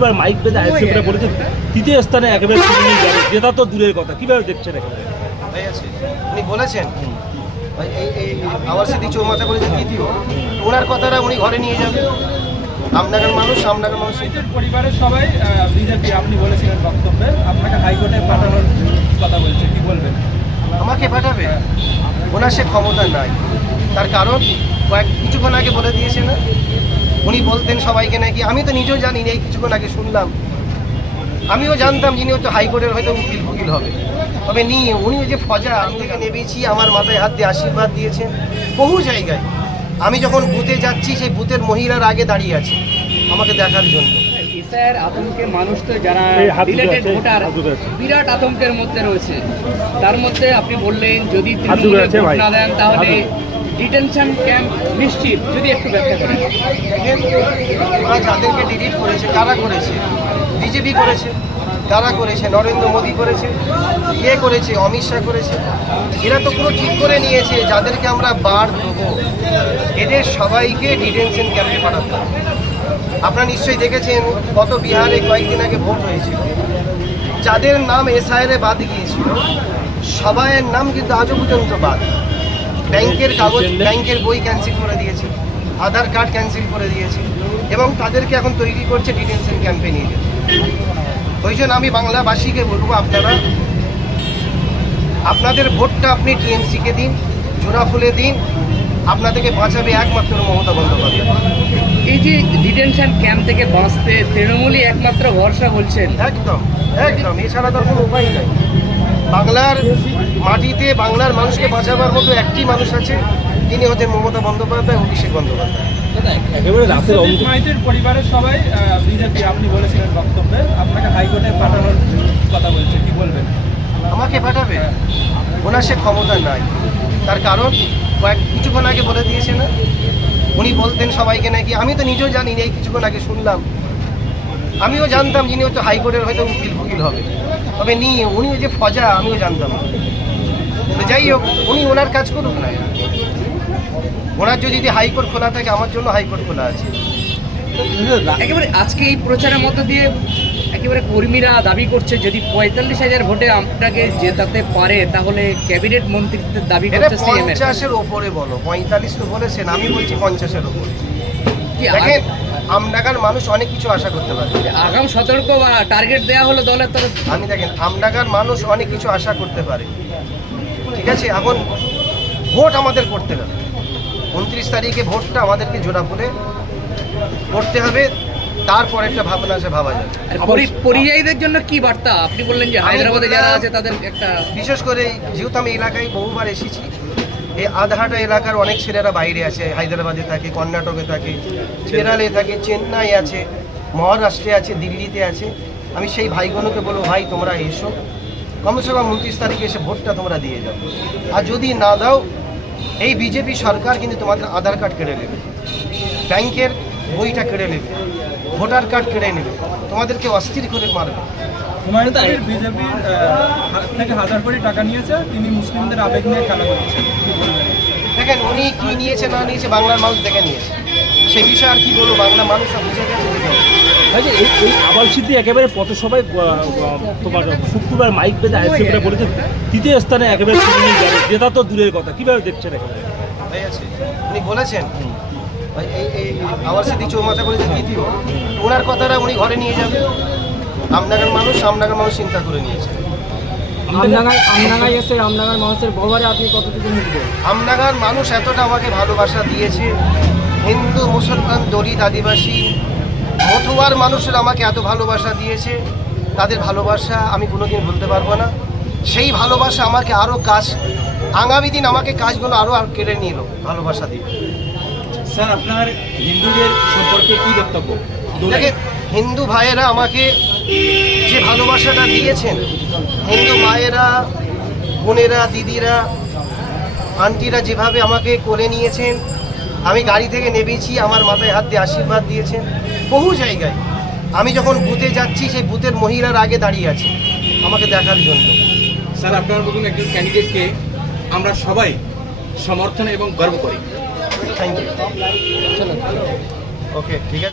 শুক্রবার মাইক বেঁধে আইসিএফরা বলেছে তৃতীয় স্থানে একেবারে তৃণমূল যাবে, জেতা তো দূরের কথা, কিভাবে দেখছেন একেবারে? উনি বলেছেন এই আমার সাথে চৌমাথা করে যে তৃতীয়, ওনার কথাটা উনি ঘরে নিয়ে যাবেন। আমনাগার মানুষ পরিবারের সবাই বিজেপি, আপনি বলেছিলেন বক্তব্যে আপনাকে হাইকোর্টে পাঠানোর কথা বলছে, কি বলবেন? আমাকে পাঠাবে, ওনার সে ক্ষমতা নাই। তার কারণ কিছুক্ষণ আগে বলে দিয়েছে না, উনি বলতেন সবাইকে নাকি, আমি তো নিজেও জানি না, এই কিছুক্ষণ আগে শুনলাম। আমিও জানতাম যিনি হয়তো হাইকোর্টের হয়তো উকিল হবে, তবে নিয়ে উনি যে ফজা আমি থেকে নেবেছি, আমার মাথায় হাত দিয়ে আশীর্বাদ দিয়েছেন বহু জায়গায়। আমি যখন বুথে যাচ্ছি, সেই বুথের মহিলার আগে দাঁড়িয়ে আছে আমাকে দেখার জন্য। এসআইয়ের আতঙ্কে মানুষ তো যারা রিলেটেড ভোটার বিরাট আতঙ্কের মধ্যে রয়েছে। তার মধ্যে আপনি বললেন যদি তৃণমূলে ভোট না দেন তাহলে ডিটেনশন ক্যাম্প নিশ্চিত, যদি একটু ব্যাখ্যা করেন। যাদেরকে ডিলিট করেছে, কারা করেছে? বিজেপি করেছে। কারা করেছে? নরেন্দ্র মোদী করেছে, ইয়ে করেছে, অমিত শাহ করেছে। এরা তো পুরো ঠিক করে নিয়েছে যাদেরকে আমরা বার দেবো, এদের সবাইকে ডিটেনশন ক্যাম্পে পাঠাতে হবে। আপনারা নিশ্চয়ই দেখেছেন গত বিহারে কয়েকদিন আগে ভোট হয়েছিল, যাদের নাম এসআইআরে বাদ গিয়েছিল সবাইয়ের নাম কিন্তু আজও পর্যন্ত বাদ। ব্যাংকের কাগজ, ব্যাংকের বই ক্যান্সেল করে দিয়েছে, আধার কার্ড ক্যান্সেল করে দিয়েছে, এবং তাদেরকে এখন তৈরি করছে ডিটেনশন ক্যাম্পে নিয়ে যেতে। ওই জন্য আমি বাংলাবাসীকে বলবো, আপনারা আপনাদের ভোটটা আপনি টিএমসিকে দিন, জোড়া ফুলে দিন, আপনাদেরকে বাঁচাবে একমাত্র মমতা বন্দ্যোপাধ্যায়। এই যে ডিটেনশন ক্যাম্প থেকে বাঁচতে তৃণমূলই একমাত্র ভরসা বলছেন। একদম একদম, এছাড়া তো কোনো উপায় নাই। বাংলার মাটিতে বাংলার মানুষকে বাঁচাবার মতো একটি মানুষ আছে, তিনি হচ্ছেন মমতা বন্দ্যোপাধ্যায়, অভিষেক বন্দ্যোপাধ্যায়। একেবারে রাতের মাইতির পরিবারের সবাই বিজেপি, আপনি বলেছিলেন বক্তব্যে আপনাকে হাইকোর্টে পাঠানোর কথা বলছে, কি বলবেন? আমাকে পাঠাবে, ওনার সে ক্ষমতা নাই। তার কারণ কিছুক্ষণ আগে বলে দিয়েছে না, উনি বলতেন সবাইকে নাকি, আমি তো নিজেও জানি না, এই কিছুক্ষণ আগে শুনলাম। আমিও জানতাম যিনি হয়তো হাইকোর্টের হয়তো উকিল হবে, তবে নিয়ে উনি যে ফজা আমিও জানতাম। যাই হোক, উনি ওনার কাজ করুক না। ওনার যদি হাইকোর্ট খোলা থাকে, আমার জন্য হাইকোর্ট খোলা আছে। একেবারে আজকে এই প্রচারের মধ্য দিয়ে একেবারে কর্মীরা দাবি করছে যদি 45,000 ভোটে আপনাকে জেতাতে পারে তাহলে ক্যাবিনেট মন্ত্রিত্বের দাবি করছে সিএম। 50-এর ওপরে বলো, 45 তো বলেছেন, আমি বলছি 50-এর ওপরে। দেখেন, আমডাঙ্গার মানুষ অনেক কিছু আশা করতে পারে। আগাম সতর্ক বা টার্গেট দেওয়া হলো দলের তরফ। আমি দেখেন, আমডাঙ্গার মানুষ অনেক কিছু আশা করতে পারে, ঠিক আছে। এখন ভোট আমাদের করতে হবে, 29 তারিখে ভোটটা আমাদেরকে জোড়া ফুলে করতে হবে। তারপর একটা ভাবনা আছে, ভাবা যাবে। পরিযায়ীদের জন্য কি বার্তা? আপনি বললেন যে হায়দ্রাবাদে যারা আছে তাদের একটা, বিশেষ করে যেহেতু আমি এলাকায় বহুবার এসেছি, এই আধাটা এলাকার অনেক ছেলেরা বাইরে আছে, হায়দ্রাবাদে থাকে, কর্ণাটকে থাকে, কেরালে থাকে, চেন্নাই আছে, মহারাষ্ট্রে আছে, দিল্লিতে আছে। আমি সেই ভাইগুলোকে বলবো, ভাই তোমরা এসো, কমসে কম 29 তারিখে এসে ভোটটা তোমরা দিয়ে যাও। আর যদি না দাও, এই বিজেপি সরকার কিন্তু তোমাদের আধার কার্ড কেড়ে নেবে, ব্যাংকের বইটা কেড়ে নেবে, ভোটার কার্ড কেড়ে নেবে, তোমাদেরকে অস্থির করে মারবে। বিজেপির থেকে 1000 কোটি টাকা নিয়েছে, তিনি মুসলিমদের আবেগ নিয়ে খেলা করছেন, কি বলবেন? দেখেন, উনি কি নিয়েছে না নিয়েছে বাংলার মানুষ দেখে নিয়েছে, সেই বিষয়ে আর কি বলবো, বাংলা মানুষ সব বুঝে গেছে। এই আবাল সিদ্ধি একেবারে পথসভায় তোমার শুক্রবার মাইক বেঁধে আইসিএফরা বলেছে তৃতীয় স্থানে একেবারে তৃণমূল যাবে, জেতা তো দূরের কথা, কিভাবে দেখছেন একেবারে? উনি বলেছেন এই আমার সাথে চৌমাথা করে যে তৃতীয়, ওনার কথাটা উনি ঘরে নিয়ে যাবেন। আমডাঙ্গার মানুষ চিন্তা করে নিয়েছে। আমডাঙ্গায় এসে আমডাঙ্গার মানুষের ব্যবহারে আপনি কতটুকু মুগ্ধ? আমডাঙ্গার মানুষ এতটা আমাকে ভালোবাসা দিয়েছে, হিন্দু মুসলমান দলিত আদিবাসী মতুয়ার মানুষের আমাকে এত ভালোবাসা দিয়েছে, তাদের ভালোবাসা আমি কোনোদিন বলতে পারবো না। সেই ভালোবাসা আমাকে আরও আগামী দিন আমাকে কাজগুলো আরও কেড়ে নিল ভালোবাসা দিয়ে। স্যার, আপনার হিন্দুদের সম্পর্কে কি বক্তব্য? দেখেন, হিন্দু ভাইয়েরা আমাকে যে ভালোবাসাটা দিয়েছেন, হিন্দু মায়েরা, বোনেরা, দিদিরা, আন্টিরা যেভাবে আমাকে কোলে নিয়েছেন, আমি গাড়ি থেকে নেমেছি, আমার মাথায় হাত দিয়ে আশীর্বাদ দিয়েছেন বহু জায়গায়। আমি যখন বুথে যাচ্ছি, সেই বুথের মহিলার আগে দাঁড়িয়ে আছে আমাকে দেখার জন্য। স্যার, আপনার মতন একজন ক্যান্ডিডেটকে আমরা সবাই সমর্থন এবং গর্ব করি। Thank you. ওকে, ঠিক আছে।